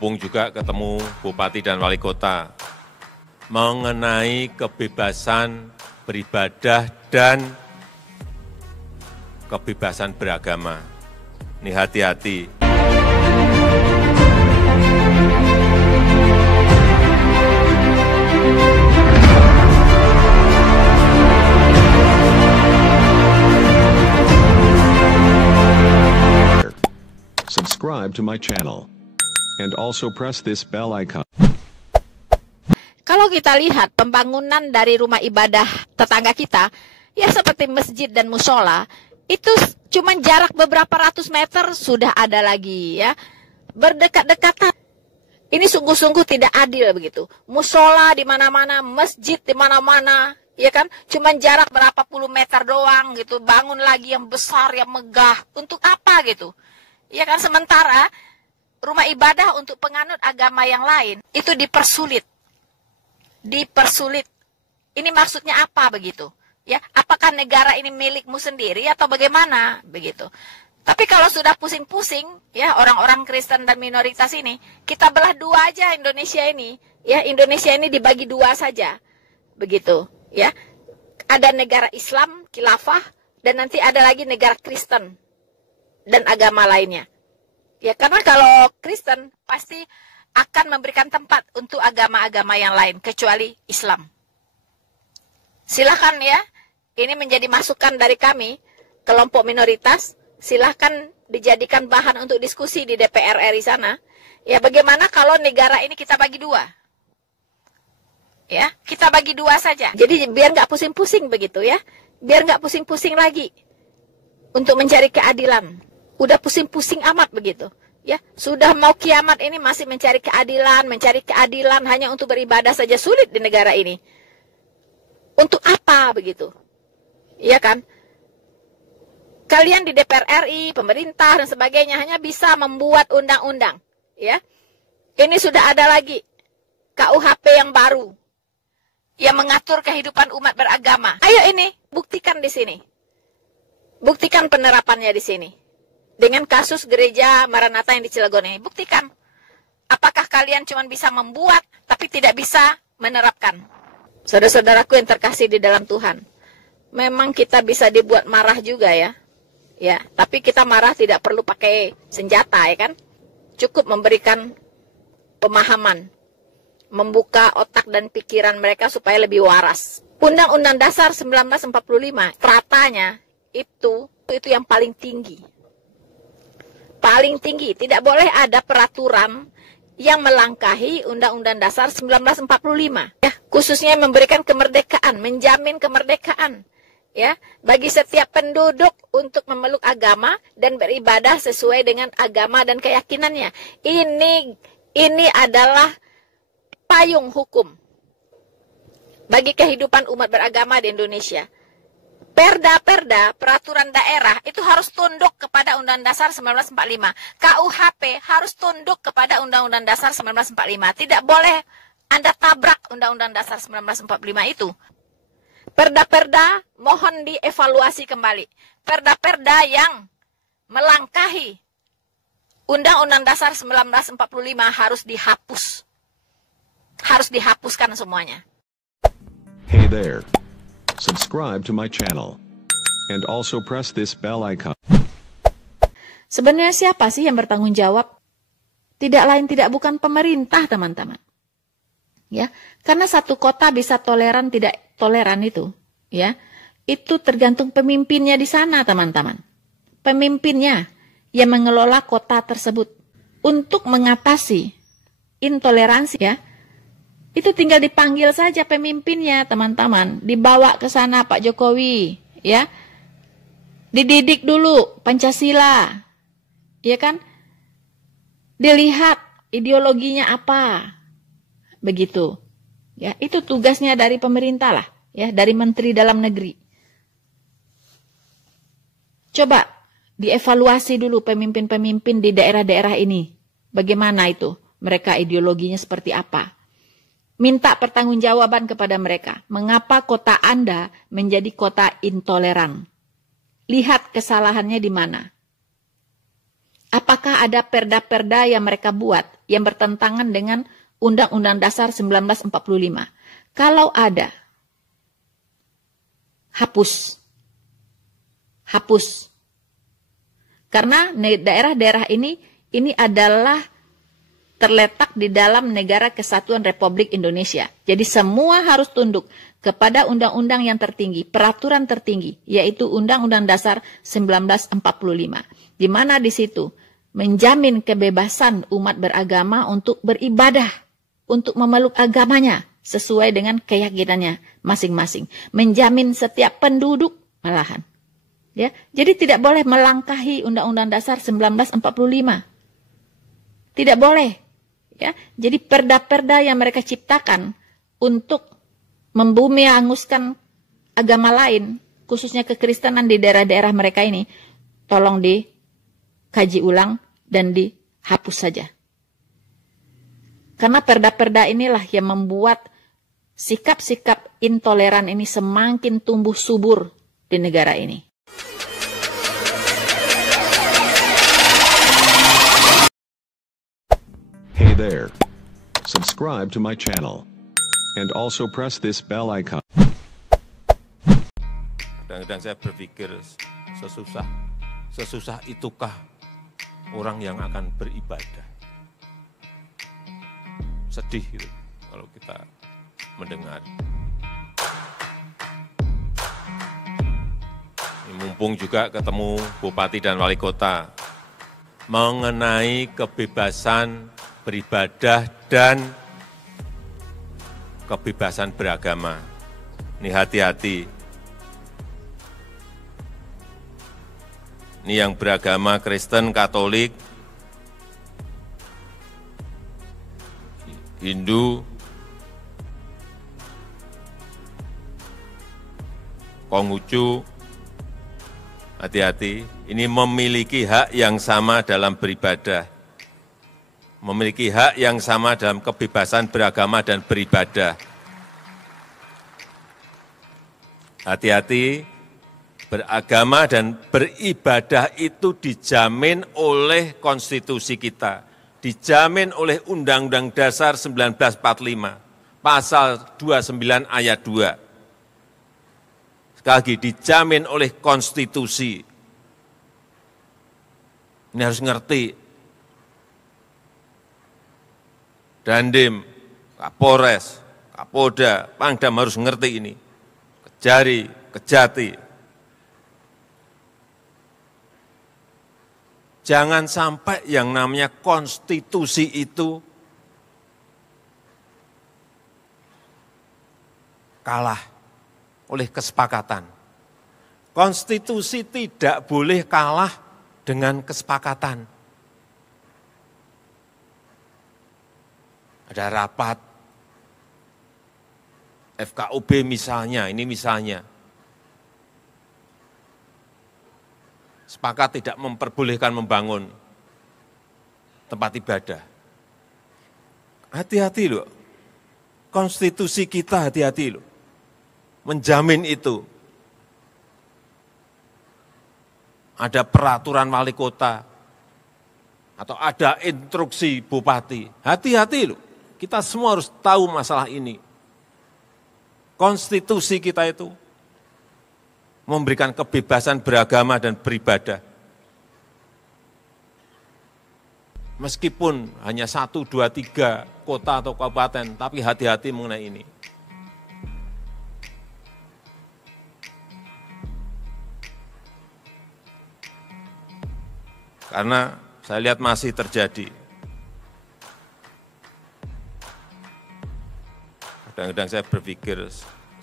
Lampung juga ketemu Bupati dan Wali Kota mengenai kebebasan beribadah dan kebebasan beragama. Ini hati-hati. Subscribe to my channel and also press this bell icon. Kalau kita lihat pembangunan dari rumah ibadah tetangga kita, ya seperti masjid dan musola, itu cuma jarak beberapa ratus meter sudah ada lagi ya. Berdekat-dekatan. Ini sungguh-sungguh tidak adil begitu. Musola di mana-mana, masjid di mana-mana, ya kan? Cuma jarak berapa puluh meter doang gitu. Bangun lagi yang besar, yang megah. Untuk apa gitu? Ya kan, sementara rumah ibadah untuk penganut agama yang lain itu dipersulit. Dipersulit. Ini maksudnya apa begitu? Ya, apakah negara ini milikmu sendiri atau bagaimana begitu? Tapi kalau sudah pusing-pusing, ya orang-orang Kristen dan minoritas ini, kita belah dua aja Indonesia ini. Ya, Indonesia ini dibagi dua saja. Begitu, ya. Ada negara Islam, khilafah, dan nanti ada lagi negara Kristen dan agama lainnya. Ya, karena kalau Kristen pasti akan memberikan tempat untuk agama-agama yang lain kecuali Islam. Silakan ya, ini menjadi masukan dari kami, kelompok minoritas, silahkan dijadikan bahan untuk diskusi di DPR RI sana. Ya, bagaimana kalau negara ini kita bagi dua? Ya, kita bagi dua saja. Jadi biar nggak pusing-pusing begitu ya, biar nggak pusing-pusing lagi untuk mencari keadilan. Udah pusing-pusing amat begitu. Ya, sudah mau kiamat ini masih mencari keadilan hanya untuk beribadah saja sulit di negara ini. Untuk apa begitu? Iya kan? Kalian di DPR RI, pemerintah dan sebagainya hanya bisa membuat undang-undang, ya. Ini sudah ada lagi KUHP yang baru yang mengatur kehidupan umat beragama. Ayo ini buktikan di sini. Buktikan penerapannya di sini. Dengan kasus gereja Maranatha yang di Cilegon ini, buktikan. Apakah kalian cuma bisa membuat, tapi tidak bisa menerapkan? Saudara-saudaraku yang terkasih di dalam Tuhan, memang kita bisa dibuat marah juga ya. Ya, tapi kita marah tidak perlu pakai senjata ya kan? Cukup memberikan pemahaman, membuka otak dan pikiran mereka supaya lebih waras. Undang-Undang Dasar 1945, teratanya itu yang paling tinggi. Paling tinggi, tidak boleh ada peraturan yang melangkahi Undang-Undang Dasar 1945. Ya, khususnya memberikan kemerdekaan, menjamin kemerdekaan ya bagi setiap penduduk untuk memeluk agama dan beribadah sesuai dengan agama dan keyakinannya. Ini adalah payung hukum bagi kehidupan umat beragama di Indonesia. Perda-perda, peraturan daerah itu harus tunduk kepada Undang-Undang Dasar 1945. KUHP harus tunduk kepada Undang-Undang Dasar 1945. Tidak boleh Anda tabrak Undang-Undang Dasar 1945 itu. Perda-perda mohon dievaluasi kembali. Perda-perda yang melangkahi Undang-Undang Dasar 1945 harus dihapus. Harus dihapuskan semuanya. Hey there. Subscribe to my channel and also press this bell icon. Sebenarnya siapa sih yang bertanggung jawab? Tidak lain tidak bukan pemerintah, teman-teman. Ya, karena satu kota bisa toleran tidak toleran itu, ya. Itu tergantung pemimpinnya di sana, teman-teman. Pemimpinnya yang mengelola kota tersebut untuk mengatasi intoleransi, ya. Itu tinggal dipanggil saja pemimpinnya, teman-teman. Dibawa ke sana Pak Jokowi, ya. Dididik dulu Pancasila, ya kan? Dilihat ideologinya apa. Begitu. Ya, itu tugasnya dari pemerintah lah, ya, dari Menteri Dalam Negeri. Coba dievaluasi dulu pemimpin-pemimpin di daerah-daerah ini. Bagaimana itu? Mereka ideologinya seperti apa? Minta pertanggungjawaban kepada mereka. Mengapa kota Anda menjadi kota intoleran? Lihat kesalahannya di mana. Apakah ada perda-perda yang mereka buat yang bertentangan dengan Undang-Undang Dasar 1945. Kalau ada, hapus. Karena daerah-daerah ini adalah terletak di dalam Negara Kesatuan Republik Indonesia. Jadi semua harus tunduk kepada undang-undang yang tertinggi, peraturan tertinggi, yaitu Undang-Undang Dasar 1945. Di mana di situ menjamin kebebasan umat beragama untuk beribadah, untuk memeluk agamanya sesuai dengan keyakinannya masing-masing. Menjamin setiap penduduk malahan. Ya, jadi tidak boleh melangkahi Undang-Undang Dasar 1945. Tidak boleh. Ya, jadi perda-perda yang mereka ciptakan untuk membumi hanguskan agama lain, khususnya kekristenan di daerah-daerah mereka ini, tolong dikaji ulang dan dihapus saja. Karena perda-perda inilah yang membuat sikap-sikap intoleran ini semakin tumbuh subur di negara ini. Hey there. Subscribe to my channel. And also press this bell icon. Kadang-kadang saya berpikir sesusah itukah orang yang akan beribadah. Sedih gitu kalau kita mendengar. Ini mumpung juga ketemu Bupati dan Wali Kota mengenai kebebasan beribadah dan kebebasan beragama. Ini hati-hati. Ini yang beragama Kristen, Katolik, Hindu, Konghucu, hati-hati. Ini memiliki hak yang sama dalam beribadah. Memiliki hak yang sama dalam kebebasan beragama dan beribadah. Hati-hati, beragama dan beribadah itu dijamin oleh konstitusi kita, dijamin oleh Undang-Undang Dasar 1945, pasal 29 ayat 2. Sekali lagi, dijamin oleh konstitusi. Ini harus ngerti. Dandim, Kapolres, Kapolda, Pangdam harus ngerti ini. Kejari, Kejati. Jangan sampai yang namanya konstitusi itu kalah oleh kesepakatan. Konstitusi tidak boleh kalah dengan kesepakatan. Ada rapat FKUB misalnya, ini misalnya. Sepakat tidak memperbolehkan membangun tempat ibadah. Hati-hati loh. Konstitusi kita hati-hati loh. Menjamin itu. Ada peraturan wali kota. Atau ada instruksi bupati. Hati-hati loh. Kita semua harus tahu masalah ini. Konstitusi kita itu memberikan kebebasan beragama dan beribadah. Meskipun hanya 1, 2, 3 kota atau kabupaten, tapi hati-hati mengenai ini. Karena saya lihat masih terjadi. Kadang-kadang saya berpikir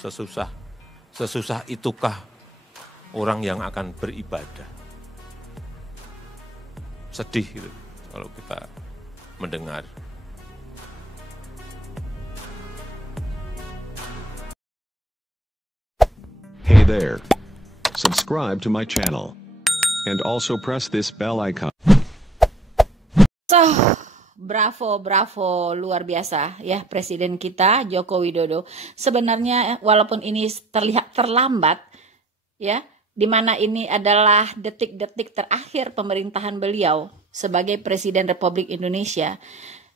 sesusah itukah orang yang akan beribadah. Sedih gitu kalau kita mendengar. Hey there. Subscribe to my channel. And also press this bell icon. So, bravo, luar biasa ya Presiden kita Joko Widodo. Sebenarnya walaupun ini terlihat terlambat ya, di mana ini adalah detik-detik terakhir pemerintahan beliau sebagai Presiden Republik Indonesia.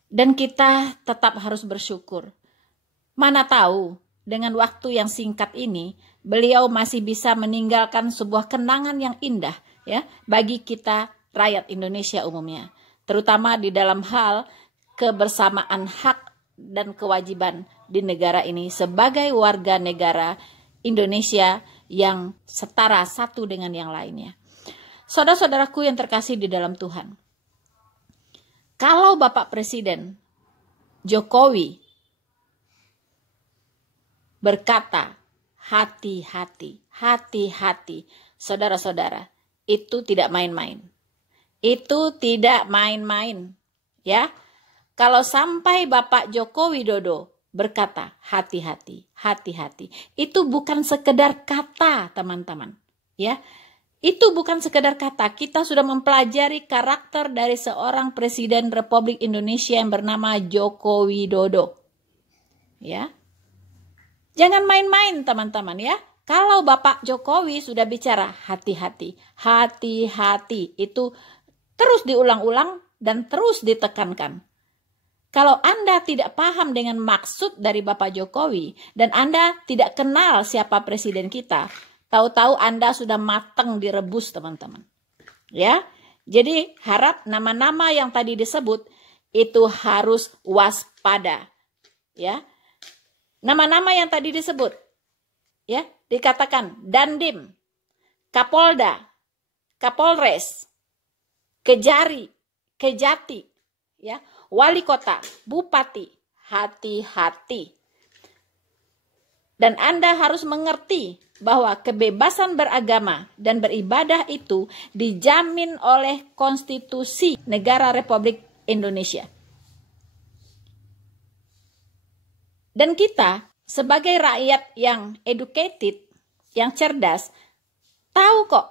Dan kita tetap harus bersyukur. Mana tahu dengan waktu yang singkat ini beliau masih bisa meninggalkan sebuah kenangan yang indah ya bagi kita rakyat Indonesia umumnya, terutama di dalam hal kebersamaan hak dan kewajiban di negara ini sebagai warga negara Indonesia yang setara satu dengan yang lainnya. Saudara-saudaraku yang terkasih di dalam Tuhan, kalau Bapak Presiden Jokowi berkata, hati-hati, hati-hati, saudara-saudara, itu tidak main-main. Itu tidak main-main, ya. Kalau sampai Bapak Joko Widodo berkata, hati-hati, hati-hati, itu bukan sekedar kata, teman-teman, ya. Itu bukan sekedar kata. Kita sudah mempelajari karakter dari seorang Presiden Republik Indonesia yang bernama Joko Widodo. Ya. Jangan main-main, teman-teman, ya. Kalau Bapak Jokowi sudah bicara hati-hati, hati-hati, itu terus diulang-ulang dan terus ditekankan. Kalau Anda tidak paham dengan maksud dari Bapak Jokowi dan Anda tidak kenal siapa presiden kita, tahu-tahu Anda sudah matang direbus, teman-teman. Ya. Jadi harap nama-nama yang tadi disebut itu harus waspada. Ya. Nama-nama yang tadi disebut, ya, dikatakan Dandim, Kapolda, Kapolres, Kejari, Kejati, ya, Wali Kota, Bupati, hati-hati. Dan Anda harus mengerti bahwa kebebasan beragama dan beribadah itu dijamin oleh Konstitusi Negara Republik Indonesia. Dan kita sebagai rakyat yang educated, yang cerdas, tahu kok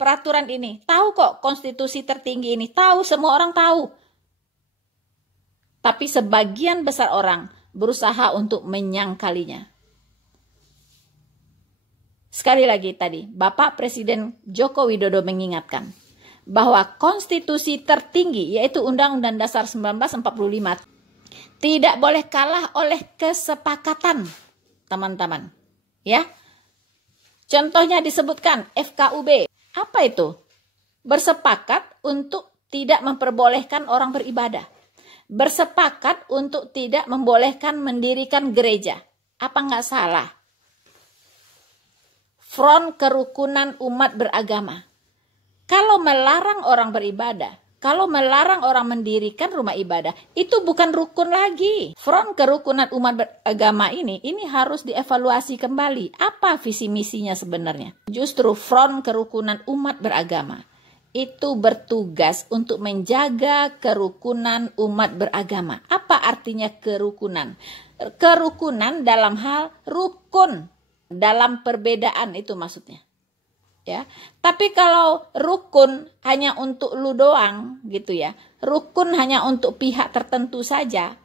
peraturan ini, tahu kok konstitusi tertinggi ini, tahu, semua orang tahu. Tapi sebagian besar orang berusaha untuk menyangkalinya. Sekali lagi tadi, Bapak Presiden Joko Widodo mengingatkan bahwa konstitusi tertinggi, yaitu Undang-Undang Dasar 1945, tidak boleh kalah oleh kesepakatan, teman-teman. Ya. Contohnya disebutkan FKUB. Apa itu? Bersepakat untuk tidak memperbolehkan orang beribadah. Bersepakat untuk tidak membolehkan mendirikan gereja. Apa nggak salah? Front Kerukunan Umat Beragama. Kalau melarang orang beribadah, kalau melarang orang mendirikan rumah ibadah, itu bukan rukun lagi. Front Kerukunan Umat Beragama ini harus dievaluasi kembali. Apa visi misinya sebenarnya? Justru Front Kerukunan Umat Beragama itu bertugas untuk menjaga kerukunan umat beragama. Apa artinya kerukunan? Kerukunan dalam hal rukun, dalam perbedaan itu maksudnya. Ya, tapi kalau rukun hanya untuk lu doang gitu ya, rukun hanya untuk pihak tertentu saja.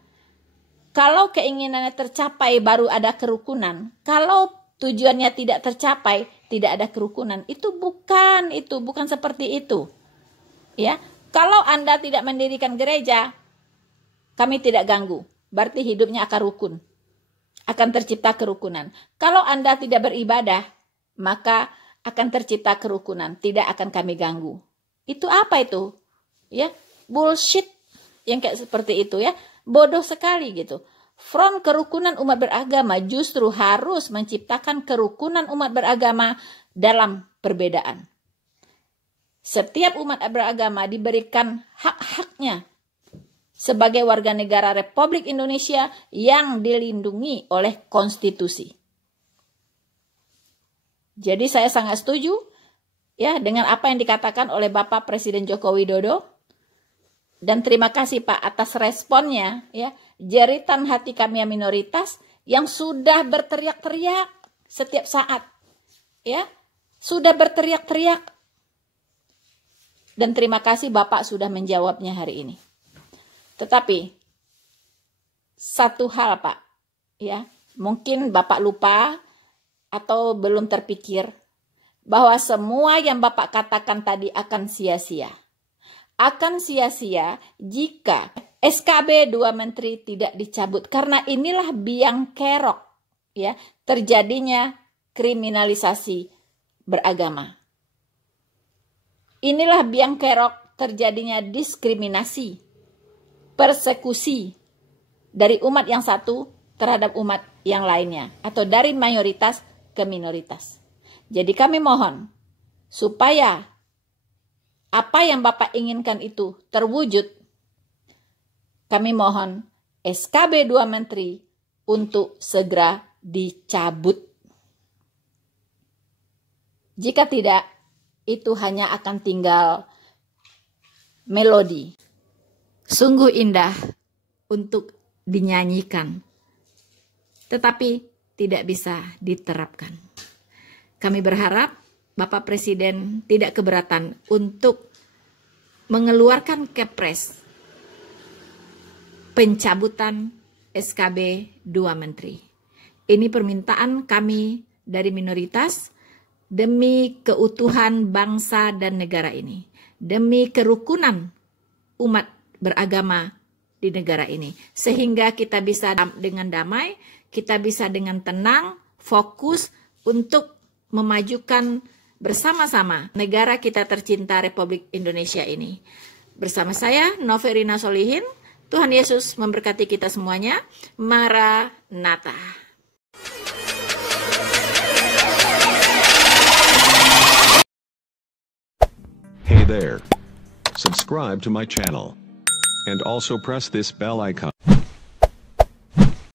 Kalau keinginannya tercapai baru ada kerukunan. Kalau tujuannya tidak tercapai, tidak ada kerukunan. Itu bukan seperti itu. Ya, kalau Anda tidak mendirikan gereja, kami tidak ganggu. Berarti hidupnya akan rukun. Akan tercipta kerukunan. Kalau Anda tidak beribadah, maka akan tercipta kerukunan, tidak akan kami ganggu. Itu apa itu? Ya, bullshit yang kayak seperti itu ya. Bodoh sekali gitu. Front Kerukunan Umat Beragama justru harus menciptakan kerukunan umat beragama dalam perbedaan. Setiap umat beragama diberikan hak-haknya sebagai warga negara Republik Indonesia yang dilindungi oleh konstitusi. Jadi saya sangat setuju ya dengan apa yang dikatakan oleh Bapak Presiden Joko Widodo, dan terima kasih Pak atas responnya ya. Jeritan hati kami yang minoritas yang sudah berteriak-teriak setiap saat ya, sudah berteriak-teriak, dan terima kasih Bapak sudah menjawabnya hari ini. Tetapi satu hal Pak ya, mungkin Bapak lupa atau belum terpikir bahwa semua yang Bapak katakan tadi akan sia-sia. Akan sia-sia jika SKB 2 Menteri tidak dicabut karena inilah biang kerok ya terjadinya kriminalisasi beragama. Inilah biang kerok terjadinya diskriminasi, persekusi dari umat yang satu terhadap umat yang lainnya atau dari mayoritas ke minoritas. Jadi kami mohon supaya apa yang Bapak inginkan itu terwujud. Kami mohon SKB 2 Menteri untuk segera dicabut. Jika tidak, itu hanya akan tinggal melodi. Sungguh indah untuk dinyanyikan, tetapi tidak bisa diterapkan. Kami berharap Bapak Presiden tidak keberatan untuk mengeluarkan Kepres pencabutan SKB 2 Menteri. Ini permintaan kami dari minoritas demi keutuhan bangsa dan negara ini, demi kerukunan umat beragama di negara ini, sehingga kita bisa dengan damai, kita bisa dengan tenang, fokus untuk memajukan bersama-sama negara kita tercinta Republik Indonesia ini. Bersama saya, Noverina Solihin, Tuhan Yesus memberkati kita semuanya. Maranatha. Hey there. Subscribe to my channel. And also press this bell icon.